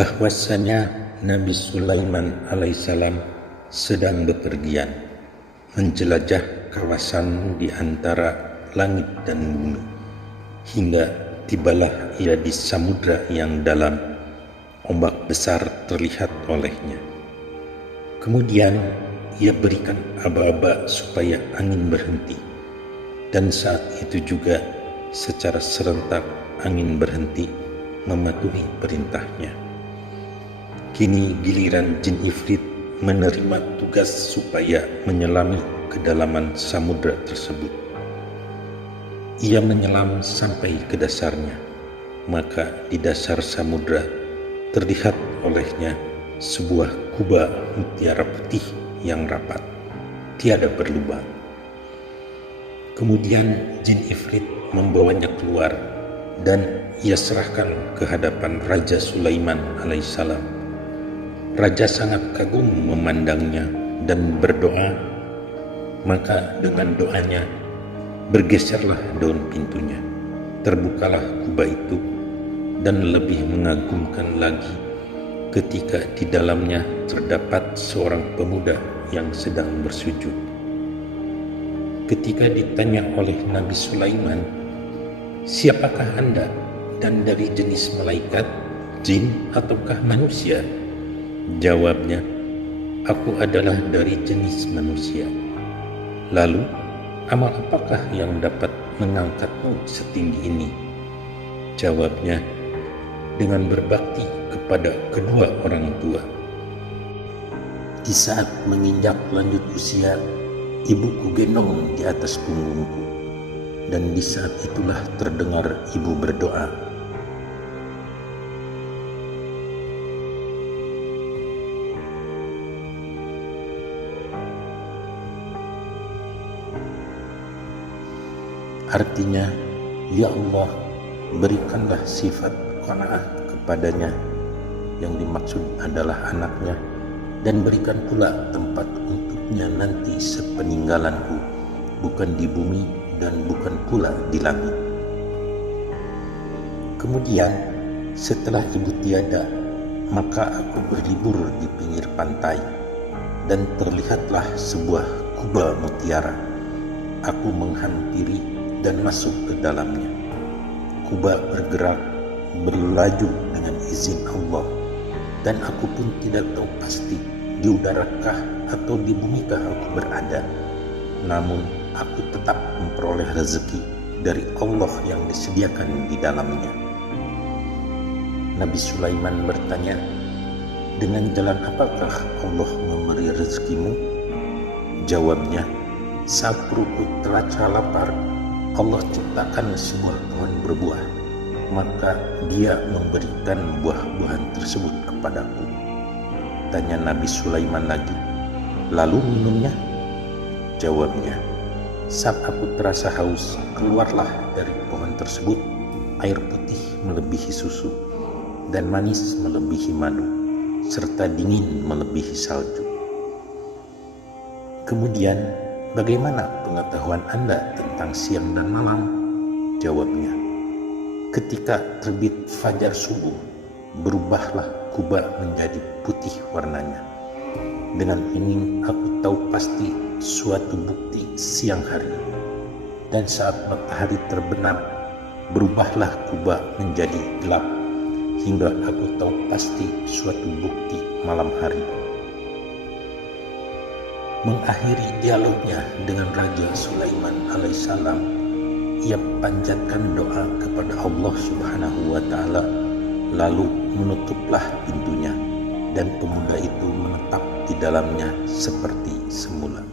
bahwasanya Nabi Sulaiman alaihissalam sedang bepergian menjelajah kawasan di antara langit dan bumi, hingga tibalah ia di samudra yang dalam. Ombak besar terlihat olehnya. Kemudian ia berikan aba-aba supaya angin berhenti, dan saat itu juga secara serentak angin berhenti mematuhi perintahnya. Kini giliran jin ifrit menerima tugas supaya menyelami kedalaman samudra tersebut. Ia menyelam sampai ke dasarnya, maka di dasar samudra terlihat olehnya sebuah kubah mutiara putih yang rapat, tiada berlubang. Kemudian jin ifrit membawanya keluar dan ia serahkan ke hadapan Raja Sulaiman alaihissalam. Raja sangat kagum memandangnya dan berdoa, maka dengan doanya bergeserlah daun pintunya, terbukalah kubah itu, dan lebih mengagumkan lagi ketika di dalamnya terdapat seorang pemuda yang sedang bersujud. Ketika ditanya oleh Nabi Sulaiman, "Siapakah Anda dan dari jenis malaikat, jin ataukah manusia?" Jawabnya, "Aku adalah dari jenis manusia." "Lalu, amal apakah yang dapat mengangkatmu setinggi ini?" Jawabnya, "Dengan berbakti kepada kedua orang tua." Di saat menginjak lanjut usia, ibuku gendong di atas punggungku, dan di saat itulah terdengar ibu berdoa, artinya, "Ya Allah, berikanlah sifat qanaah kepadanya," yang dimaksud adalah anaknya, "dan berikan pula tempat untuknya nanti sepeninggalanku, bukan di bumi dan bukan pula di langit." Kemudian setelah ibu tiada, maka aku berlibur di pinggir pantai, dan terlihatlah sebuah kubah mutiara. Aku menghampiri dan masuk ke dalamnya. Kubah bergerak berlaju dengan izin Allah, dan aku pun tidak tahu pasti di udarakah atau di bumikah aku berada. Namun aku tetap memperoleh rezeki dari Allah yang disediakan di dalamnya. Nabi Sulaiman bertanya, "Dengan jalan apakah Allah memberi rezekimu?" Jawabnya, "Saat perutku terasa lapar, Allah ciptakan sebuah pohon berbuah, maka Dia memberikan buah-buahan tersebut kepadaku." Tanya Nabi Sulaiman lagi, "Lalu minumnya?" Jawabnya, "Saat aku terasa haus, keluarlah dari pohon tersebut air putih melebihi susu, dan manis melebihi madu, serta dingin melebihi salju." Kemudian, "Bagaimana pengetahuan Anda tentang siang dan malam?" Jawabnya, "Ketika terbit fajar subuh, berubahlah kubah menjadi putih warnanya. Dengan ini aku tahu pasti suatu bukti siang hari. Dan saat matahari terbenam, berubahlah kubah menjadi gelap, hingga aku tahu pasti suatu bukti malam hari." Mengakhiri dialognya dengan Raja Sulaiman alaihissalam, ia panjatkan doa kepada Allah Subhanahu wa Ta'ala, lalu menutuplah pintunya, dan pemuda itu menetap di dalamnya seperti semula.